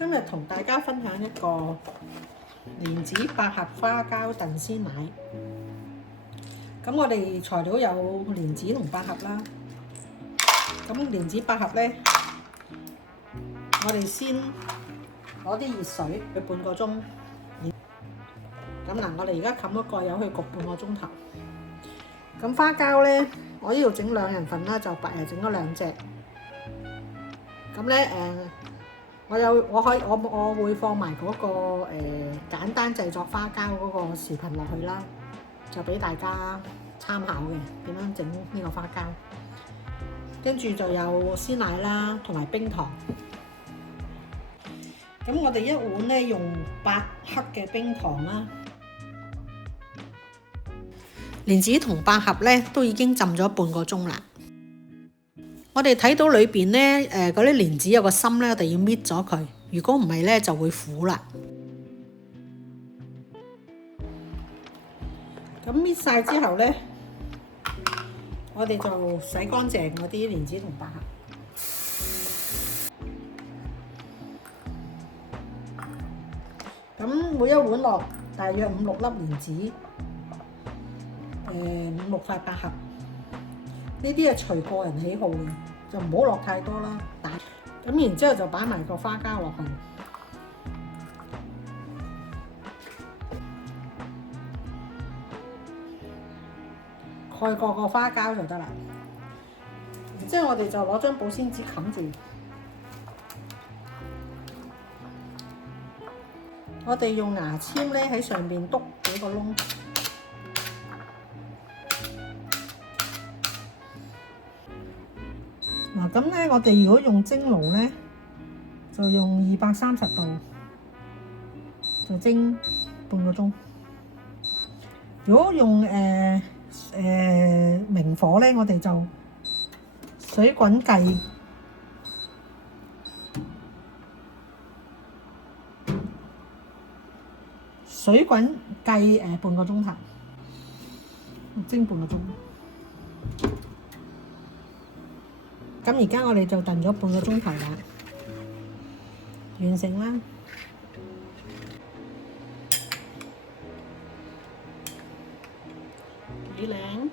今日同大家分享一個蓮子百合花膠燉鮮奶。咁我哋材料有蓮子同百合啦。咁蓮子百合呢，我哋先攞啲熱水去半個鐘。咁嗱，我哋而家冚個蓋，有去焗半個鐘頭。咁花膠呢，我呢度整2人份啦，就整咗2隻。咁咧我會放埋嗰個簡單製作花膠嗰個視頻落去啦，就俾大家參考嘅點樣整呢個花膠。跟住就有鮮奶啦，同埋冰糖。咁我哋一碗咧用8克嘅冰糖啦。蓮子同百合咧都已經浸咗半個鐘啦。我哋睇到裏邊咧嗰啲蓮子有個心咧，我哋要搣咗佢。如果唔係咧，就會苦啦。咁搣晒之後咧，我哋就洗乾淨嗰啲蓮子同百合。咁每一碗落大約5-6粒蓮子，5-6塊百合。呢啲係隨個人喜好嘅，就唔好落太多啦。咁然之後就擺埋個花膠落去，蓋過個花膠就得啦。然之後我哋就攞張保鮮紙冚住。我哋用牙籤咧喺上邊篤幾個窿。嗱，咁咧，我哋如果用蒸爐咧，就用230度，就蒸半個鐘。如果用明火咧，我哋就水滾計半個鐘頭，蒸半個鐘。咁而家我哋就燉咗半個鐘頭啦，完成啦。幾靚！